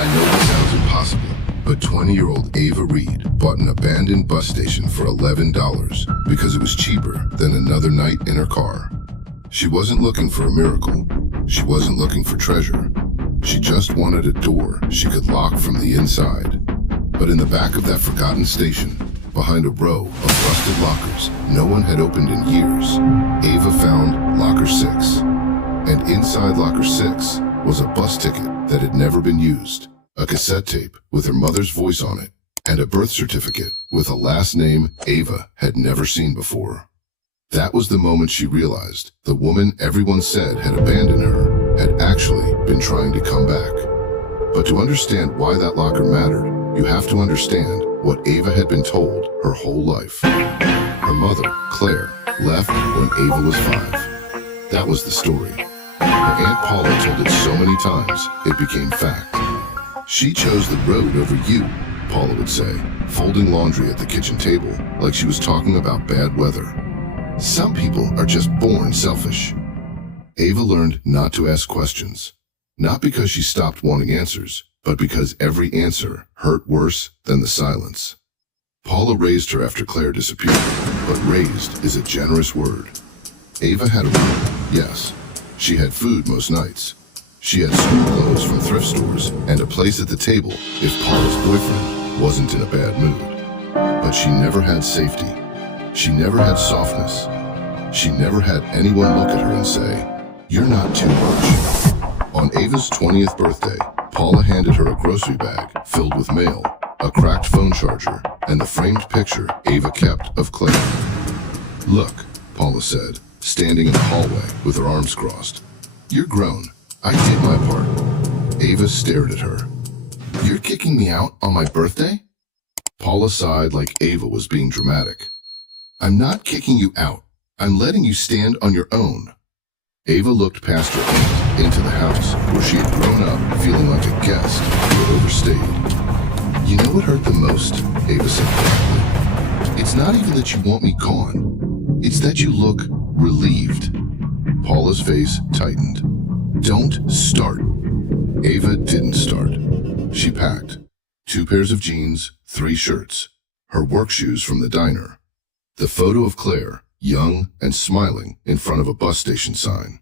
I know this sounds impossible, but 20-year-old Ava Reed bought an abandoned bus station for $11 because it was cheaper than another night in her car. She wasn't looking for a miracle. She wasn't looking for treasure. She just wanted a door she could lock from the inside. But in the back of that forgotten station, behind a row of rusted lockers no one had opened in years, Ava found Locker 6. And inside Locker 6 was a bus ticket that had never been used, a cassette tape with her mother's voice on it, and a birth certificate with a last name Ava had never seen before. That was the moment she realized the woman everyone said had abandoned her had actually been trying to come back. But to understand why that locker mattered, you have to understand what Ava had been told her whole life. Her mother, Claire, left when Ava was 5. That was the story. Her Aunt Paula told it so many times, it became fact. She chose the road over you, Paula would say, folding laundry at the kitchen table like she was talking about bad weather. Some people are just born selfish. Ava learned not to ask questions, not because she stopped wanting answers, but because every answer hurt worse than the silence. Paula raised her after Claire disappeared, but raised is a generous word. Ava had a room, yes. She had food most nights. She had school clothes from thrift stores and a place at the table if Paula's boyfriend wasn't in a bad mood. But she never had safety. She never had softness. She never had anyone look at her and say, "You're not too much." On Ava's 20th birthday, Paula handed her a grocery bag filled with mail, a cracked phone charger, and the framed picture Ava kept of Claire. "Look," Paula said, standing in the hallway with her arms crossed. "You're grown. I did my part." Ava stared at her. "You're kicking me out on my birthday?" Paula sighed like Ava was being dramatic. "I'm not kicking you out. I'm letting you stand on your own." Ava looked past her aunt into the house where she had grown up feeling like a guest who overstayed. "You know what hurt the most?" Ava said quietly. "It's not even that you want me gone. It's that you look relieved." Paula's face tightened. "Don't start." Ava didn't start. She packed 2 pairs of jeans, 3 shirts, her work shoes from the diner, the photo of Claire, young and smiling in front of a bus station sign.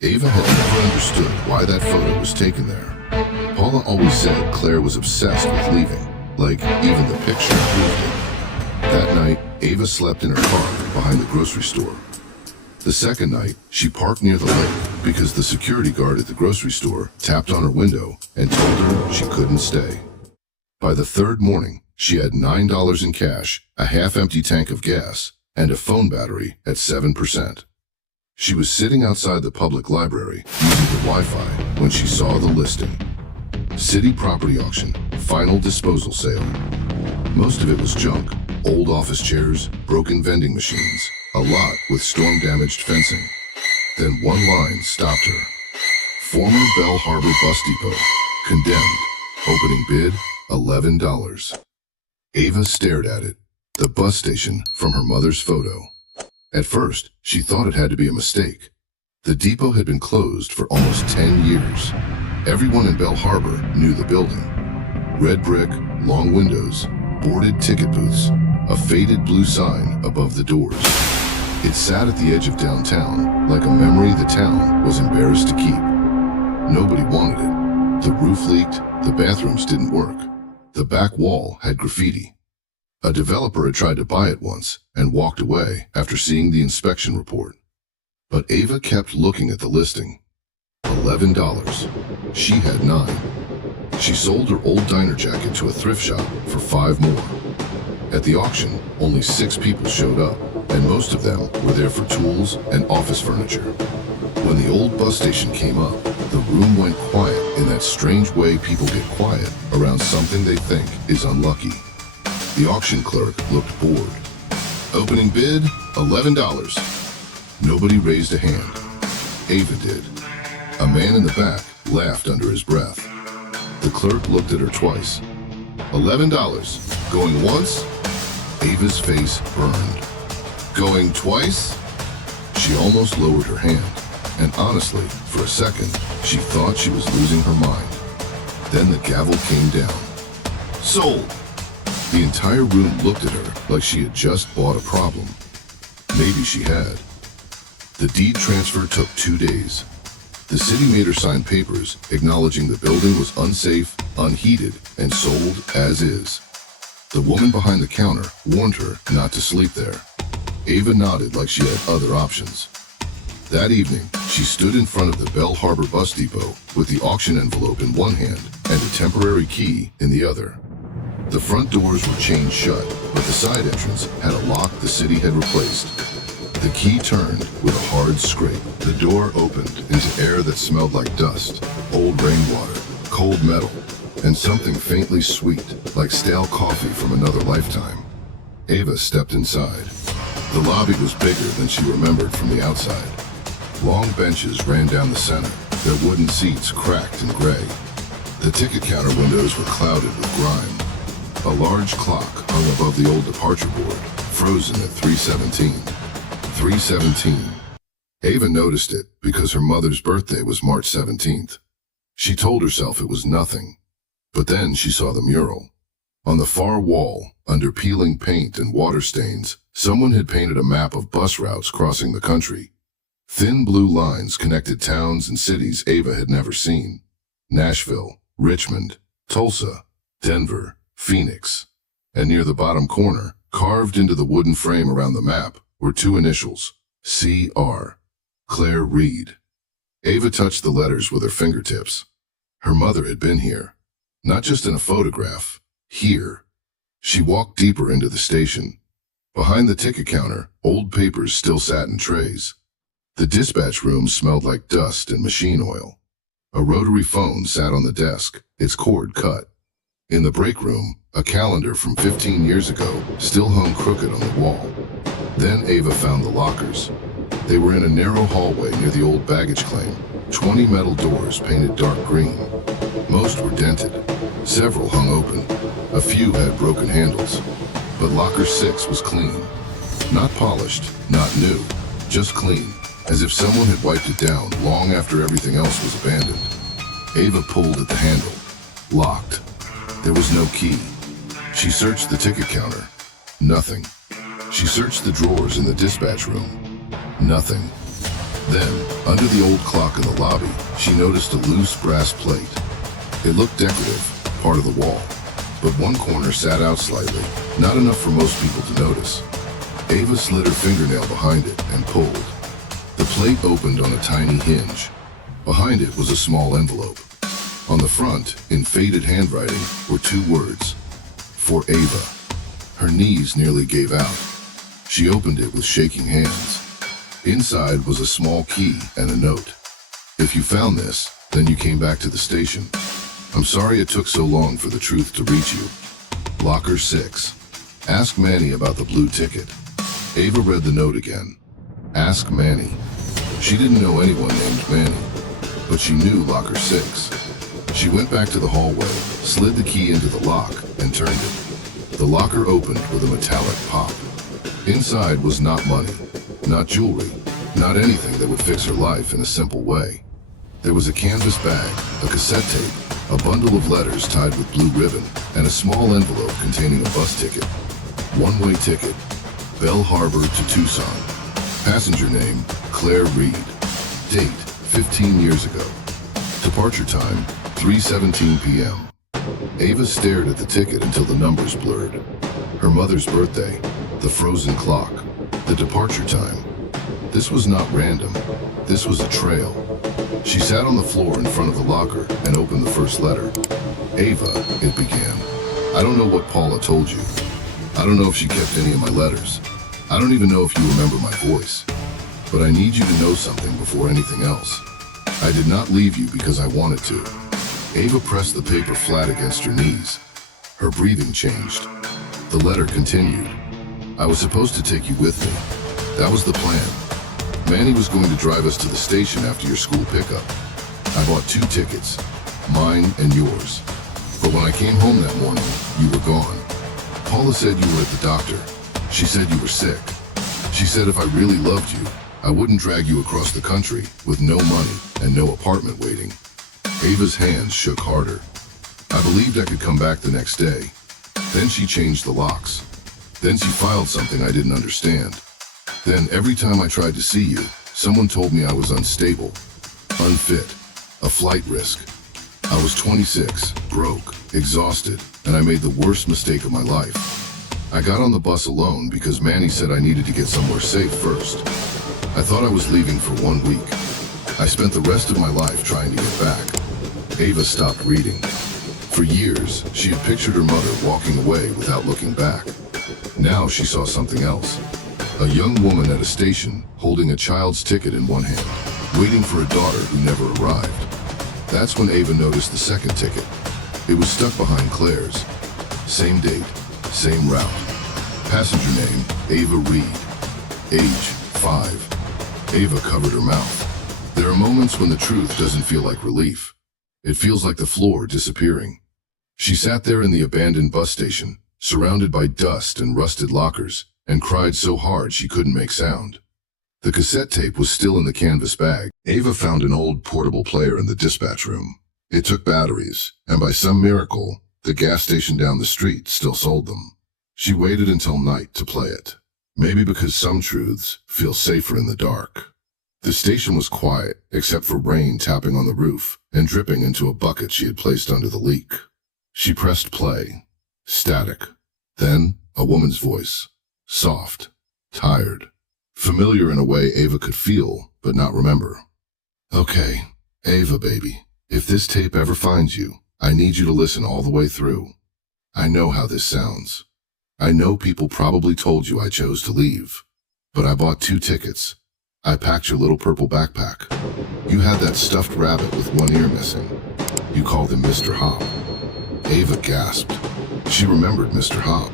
Ava had never understood why that photo was taken there. Paula always said Claire was obsessed with leaving, like even the picture proved it. That night, Ava slept in her car behind the grocery store. The second night, she parked near the lake because the security guard at the grocery store tapped on her window and told her she couldn't stay. By the third morning, she had $9 in cash, a half-empty tank of gas, and a phone battery at 7%. She was sitting outside the public library using the Wi-Fi when she saw the listing. City property auction, final disposal sale. Most of it was junk, old office chairs, broken vending machines, a lot with storm-damaged fencing. Then one line stopped her. Former Bell Harbor Bus Depot, condemned, opening bid, $11. Ava stared at it, the bus station from her mother's photo. At first, she thought it had to be a mistake. The depot had been closed for almost 10 years. Everyone in Bell Harbor knew the building. Red brick, long windows, boarded ticket booths, a faded blue sign above the doors. It sat at the edge of downtown, like a memory the town was embarrassed to keep. Nobody wanted it. The roof leaked, the bathrooms didn't work. The back wall had graffiti. A developer had tried to buy it once and walked away after seeing the inspection report. But Ava kept looking at the listing. $11. She had 9. She sold her old diner jacket to a thrift shop for 5 more. At the auction, only 6 people showed up, and most of them were there for tools and office furniture. When the old bus station came up, the room went quiet in that strange way people get quiet around something they think is unlucky. The auction clerk looked bored. "Opening bid, $11. Nobody raised a hand. Ava did. A man in the back laughed under his breath. The clerk looked at her twice. $11. Going once? Ava's face burned. Going twice? She almost lowered her hand, and honestly, for a second, she thought she was losing her mind. Then the gavel came down. Sold! The entire room looked at her like she had just bought a problem. Maybe she had. The deed transfer took 2 days. The city made her sign papers acknowledging the building was unsafe, unheated, and sold as is. The woman behind the counter warned her not to sleep there. Ava nodded like she had other options. That evening, she stood in front of the Bell Harbor bus depot with the auction envelope in one hand and a temporary key in the other. The front doors were chained shut, but the side entrance had a lock the city had replaced. The key turned with a hard scrape. The door opened into air that smelled like dust, old rainwater, cold metal, and something faintly sweet, like stale coffee from another lifetime. Ava stepped inside. The lobby was bigger than she remembered from the outside. Long benches ran down the center, their wooden seats cracked and gray. The ticket counter windows were clouded with grime. A large clock hung above the old departure board, frozen at 3:17. 3:17. Ava noticed it because her mother's birthday was March 17th. She told herself it was nothing. But then she saw the mural. On the far wall, under peeling paint and water stains, someone had painted a map of bus routes crossing the country. Thin blue lines connected towns and cities Ava had never seen. Nashville, Richmond, Tulsa, Denver, Phoenix. And near the bottom corner, carved into the wooden frame around the map, were 2 initials, C.R. Claire Reed. Ava touched the letters with her fingertips. Her mother had been here. Not just in a photograph. Here. She walked deeper into the station. Behind the ticket counter, old papers still sat in trays. The dispatch room smelled like dust and machine oil. A rotary phone sat on the desk, its cord cut. In the break room, a calendar from 15 years ago still hung crooked on the wall. Then Ava found the lockers. They were in a narrow hallway near the old baggage claim, 20 metal doors painted dark green. Most were dented. Several hung open. A few had broken handles. But locker 6 was clean. Not polished, not new, just clean, as if someone had wiped it down long after everything else was abandoned. Ava pulled at the handle. Locked. There was no key. She searched the ticket counter. Nothing. She searched the drawers in the dispatch room. Nothing. Then, under the old clock in the lobby, she noticed a loose brass plate. It looked decorative, part of the wall, but one corner sat out slightly, not enough for most people to notice. Ava slid her fingernail behind it and pulled. The plate opened on a tiny hinge. Behind it was a small envelope. On the front, in faded handwriting, were 2 words. For Ava. Her knees nearly gave out. She opened it with shaking hands. Inside was a small key and a note. If you found this, then you came back to the station. I'm sorry it took so long for the truth to reach you. Locker 6. Ask Manny about the blue ticket. Ava read the note again. Ask Manny. She didn't know anyone named Manny, but she knew locker 6. She went back to the hallway, slid the key into the lock, and turned it. The locker opened with a metallic pop. Inside was not money, not jewelry, not anything that would fix her life in a simple way. There was a canvas bag, a cassette tape, a bundle of letters tied with blue ribbon, and a small envelope containing a bus ticket. One-way ticket, Bell Harbor to Tucson. Passenger name, Claire Reed. Date, 15 years ago. Departure time, 3:17 p.m. Ava stared at the ticket until the numbers blurred. Her mother's birthday, the frozen clock, the departure time. This was not random. This was a trail. She sat on the floor in front of the locker and opened the first letter. Ava, it began. I don't know what Paula told you. I don't know if she kept any of my letters. I don't even know if you remember my voice. But I need you to know something before anything else. I did not leave you because I wanted to. Ava pressed the paper flat against her knees. Her breathing changed. The letter continued. I was supposed to take you with me. That was the plan. Manny was going to drive us to the station after your school pickup. I bought 2 tickets, mine and yours. But when I came home that morning, you were gone. Paula said you were at the doctor. She said you were sick. She said if I really loved you, I wouldn't drag you across the country with no money and no apartment waiting. Ava's hands shook harder. I believed I could come back the next day. Then she changed the locks. Then she filed something I didn't understand. Then every time I tried to see you, someone told me I was unstable, unfit, a flight risk. I was 26, broke, exhausted, and I made the worst mistake of my life. I got on the bus alone because Manny said I needed to get somewhere safe first. I thought I was leaving for 1 week. I spent the rest of my life trying to get back. Ava stopped reading. For years, she had pictured her mother walking away without looking back. Now she saw something else. A young woman at a station holding a child's ticket in one hand, waiting for a daughter who never arrived. That's when Ava noticed the second ticket. It was stuck behind Claire's. Same date, same route. Passenger name, Ava Reed. Age, 5. Ava covered her mouth. There are moments when the truth doesn't feel like relief. It feels like the floor disappearing. She sat there in the abandoned bus station, surrounded by dust and rusted lockers, and cried so hard she couldn't make sound. The cassette tape was still in the canvas bag. Ava found an old portable player in the dispatch room. It took batteries, and by some miracle, the gas station down the street still sold them. She waited until night to play it. Maybe because some truths feel safer in the dark. The station was quiet, except for rain tapping on the roof and dripping into a bucket she had placed under the leak. She pressed play. Static. Then, a woman's voice. Soft. Tired. Familiar in a way Ava could feel, but not remember. Okay, Ava baby, if this tape ever finds you, I need you to listen all the way through. I know how this sounds. I know people probably told you I chose to leave. But I bought 2 tickets. I packed your little purple backpack. You had that stuffed rabbit with one ear missing. You called him Mr. Hop. Ava gasped. She remembered Mr. Hop.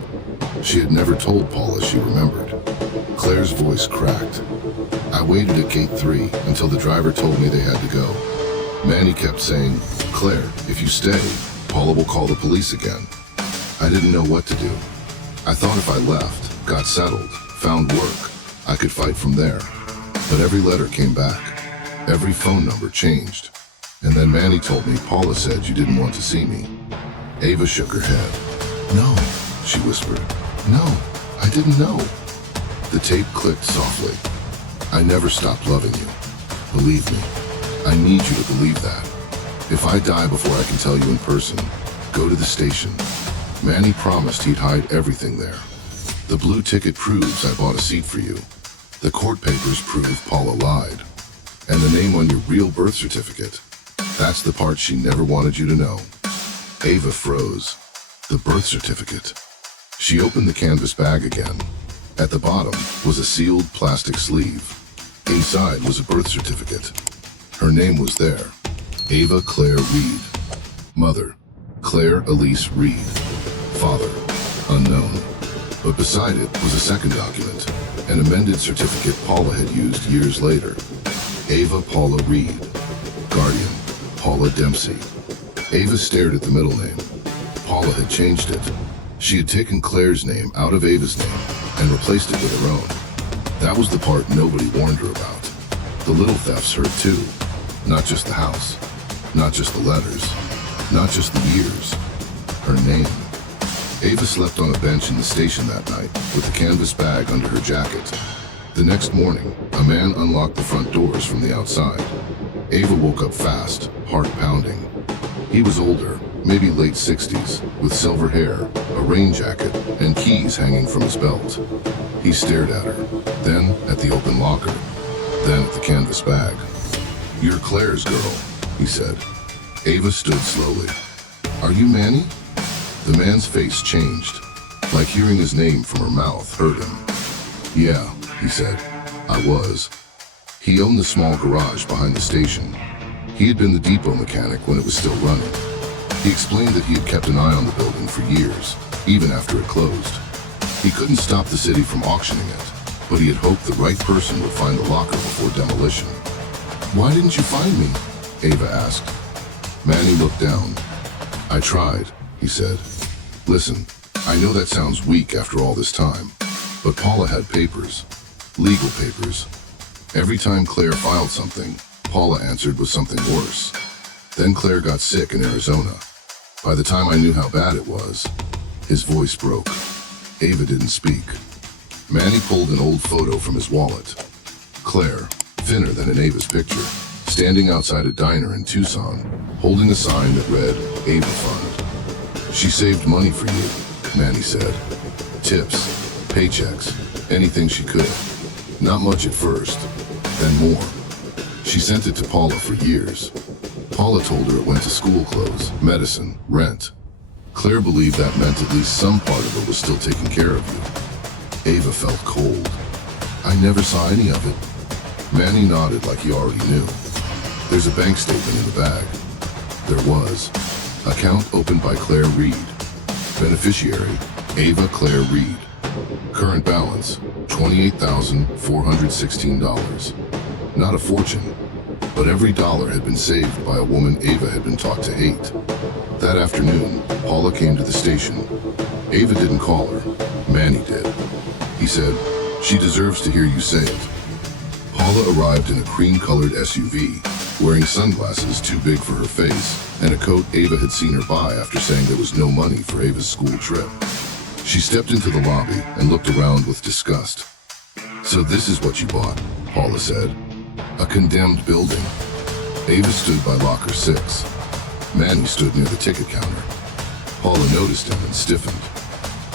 She had never told Paula she remembered. Claire's voice cracked. I waited at gate 3 until the driver told me they had to go. Manny kept saying, Claire, if you stay, Paula will call the police again. I didn't know what to do. I thought if I left, got settled, found work, I could fight from there. But every letter came back. Every phone number changed. And then Manny told me Paula said you didn't want to see me. Ava shook her head. No, she whispered. No, I didn't know. The tape clicked softly. I never stopped loving you. Believe me, I need you to believe that. If I die before I can tell you in person, go to the station. Manny promised he'd hide everything there. The blue ticket proves I bought a seat for you. The court papers prove Paula lied. And the name on your real birth certificate. That's the part she never wanted you to know. Ava froze. The birth certificate. She opened the canvas bag again. At the bottom was a sealed plastic sleeve. Inside was a birth certificate. Her name was there. Ava Claire Reed. Mother, Claire Elise Reed. Father, unknown. But beside it was a second document, an amended certificate Paula had used years later. Ava Paula Reed. Guardian, Paula Dempsey. Ava stared at the middle name. Paula had changed it. She had taken Claire's name out of Ava's name and replaced it with her own. That was the part nobody warned her about. The little thefts hurt too. Not just the house. Not just the letters. Not just the years. Her name. Ava slept on a bench in the station that night with the canvas bag under her jacket. The next morning, a man unlocked the front doors from the outside. Ava woke up fast, heart pounding. He was older, maybe late 60s, with silver hair, a rain jacket, and keys hanging from his belt. He stared at her, then at the open locker, then at the canvas bag. You're Claire's girl, he said. Ava stood slowly. Are you Manny? The man's face changed, like hearing his name from her mouth hurt him. Yeah, he said, I was. He owned the small garage behind the station. He had been the depot mechanic when it was still running. He explained that he had kept an eye on the building for years, even after it closed. He couldn't stop the city from auctioning it, but he had hoped the right person would find the locker before demolition. Why didn't you find me? Ava asked. Manny looked down. I tried, he said. Listen, I know that sounds weak after all this time, but Paula had papers, legal papers. Every time Claire filed something, Paula answered with something worse. Then Claire got sick in Arizona. By the time I knew how bad it was, his voice broke. Ava didn't speak. Manny pulled an old photo from his wallet. Claire, thinner than in Ava's picture, standing outside a diner in Tucson, holding a sign that read, Ava Fund. She saved money for you, Manny said. Tips, paychecks, anything she could. Not much at first, then more. She sent it to Paula for years. Paula told her it went to school clothes, medicine, rent. Claire believed that meant at least some part of it was still taking care of you. Ava felt cold. I never saw any of it. Manny nodded like he already knew. There's a bank statement in the bag. There was. Account opened by Claire Reed. Beneficiary, Ava Claire Reed. Current balance, $28,416. Not a fortune, but every dollar had been saved by a woman Ava had been taught to hate. That afternoon, Paula came to the station. Ava didn't call her. Manny did. He said, "She deserves to hear you say it." Paula arrived in a cream-colored SUV, wearing sunglasses too big for her face, and a coat Ava had seen her buy after saying there was no money for Ava's school trip. She stepped into the lobby and looked around with disgust. "So this is what you bought," Paula said. "A condemned building." Ava stood by locker 6. Manny stood near the ticket counter. Paula noticed him and stiffened.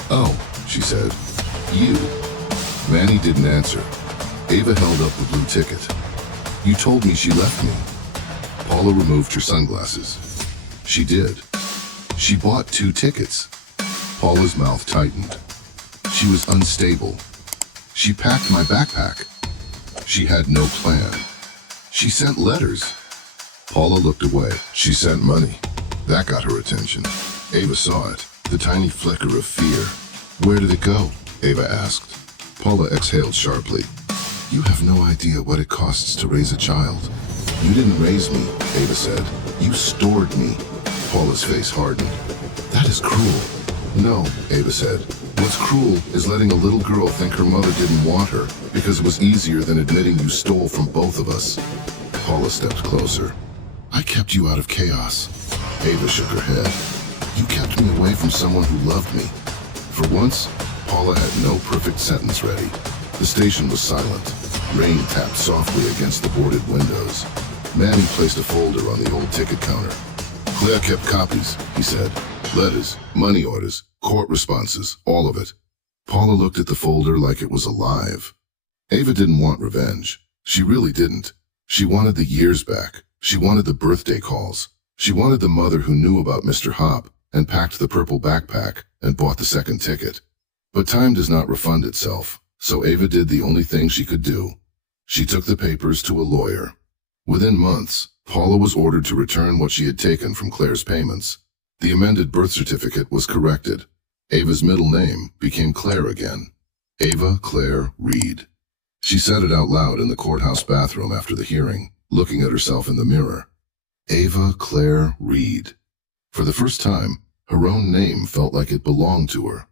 "Oh," she said. "You." Manny didn't answer. Ava held up the blue ticket. "You told me she left me." Paula removed her sunglasses. She did. She bought 2 tickets. Paula's mouth tightened. She was unstable. She packed my backpack. She had no plan. She sent letters. Paula looked away. She sent money. That got her attention. Ava saw it, the tiny flicker of fear. "Where did it go?" Ava asked. Paula exhaled sharply. "You have no idea what it costs to raise a child." "You didn't raise me," Ava said. "You stored me." Paula's face hardened. "That is cruel." "No," Ava said. "What's cruel is letting a little girl think her mother didn't want her because it was easier than admitting you stole from both of us." Paula stepped closer. "I kept you out of chaos." Ava shook her head. "You kept me away from someone who loved me." For once, Paula had no perfect sentence ready. The station was silent. Rain tapped softly against the boarded windows. Manny placed a folder on the old ticket counter. "Claire kept copies," he said. "Letters, money orders, court responses, all of it." Paula looked at the folder like it was alive. Ava didn't want revenge. She really didn't. She wanted the years back. She wanted the birthday calls. She wanted the mother who knew about Mr. Hop and packed the purple backpack and bought the second ticket. But time does not refund itself, so Ava did the only thing she could do. She took the papers to a lawyer. Within months, Paula was ordered to return what she had taken from Claire's payments. The amended birth certificate was corrected. Ava's middle name became Claire again. Ava Claire Reed. She said it out loud in the courthouse bathroom after the hearing, looking at herself in the mirror. Ava Claire Reed. For the first time, her own name felt like it belonged to her.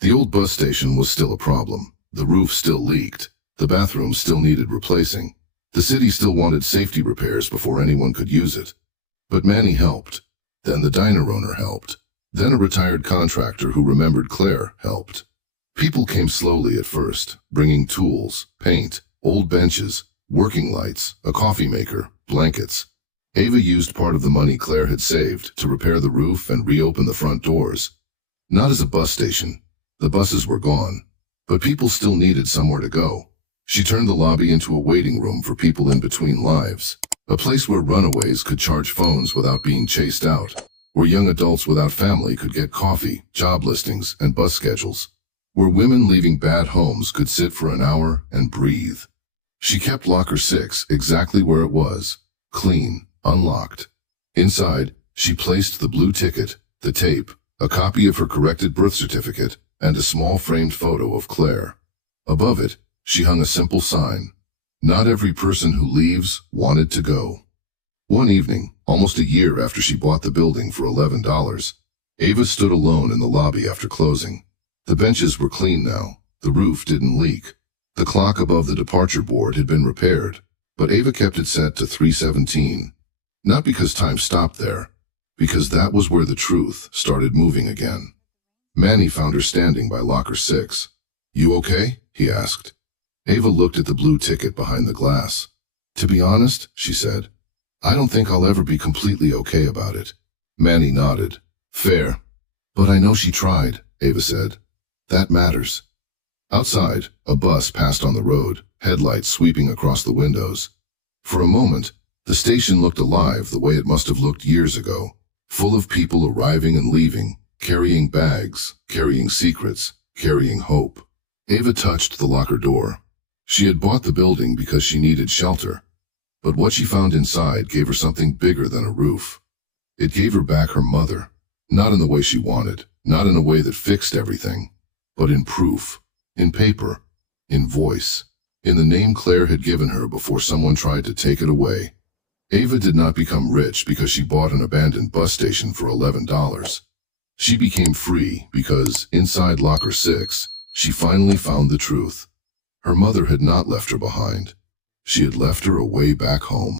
The old bus station was still a problem. The roof still leaked. The bathroom still needed replacing. The city still wanted safety repairs before anyone could use it. But Manny helped. Then the diner owner helped. Then a retired contractor who remembered Claire helped. People came slowly at first, bringing tools, paint, old benches, working lights, a coffee maker, blankets. Ava used part of the money Claire had saved to repair the roof and reopen the front doors. Not as a bus station. The buses were gone. But people still needed somewhere to go. She turned the lobby into a waiting room for people in between lives. A place where runaways could charge phones without being chased out. Where young adults without family could get coffee, job listings, and bus schedules. Where women leaving bad homes could sit for an hour and breathe. She kept locker 6 exactly where it was. Clean, unlocked. Inside, she placed the blue ticket, the tape, a copy of her corrected birth certificate, and a small framed photo of Claire. Above it, she hung a simple sign. Not every person who leaves wanted to go. One evening, almost a year after she bought the building for $11, Ava stood alone in the lobby after closing. The benches were clean now. The roof didn't leak. The clock above the departure board had been repaired, but Ava kept it set to 3:17. Not because time stopped there, because that was where the truth started moving again. Manny found her standing by locker 6. "You okay?" he asked. Ava looked at the blue ticket behind the glass. "To be honest," she said, "I don't think I'll ever be completely okay about it." Manny nodded. "Fair. But I know she tried," Ava said. "That matters." Outside, a bus passed on the road, headlights sweeping across the windows. For a moment, the station looked alive the way it must have looked years ago, full of people arriving and leaving, carrying bags, carrying secrets, carrying hope. Ava touched the locker door. She had bought the building because she needed shelter, but what she found inside gave her something bigger than a roof. It gave her back her mother, not in the way she wanted, not in a way that fixed everything, but in proof, in paper, in voice, in the name Claire had given her before someone tried to take it away. Ava did not become rich because she bought an abandoned bus station for $11. She became free because, inside locker 6, she finally found the truth. Her mother had not left her behind. She had left her a way back home.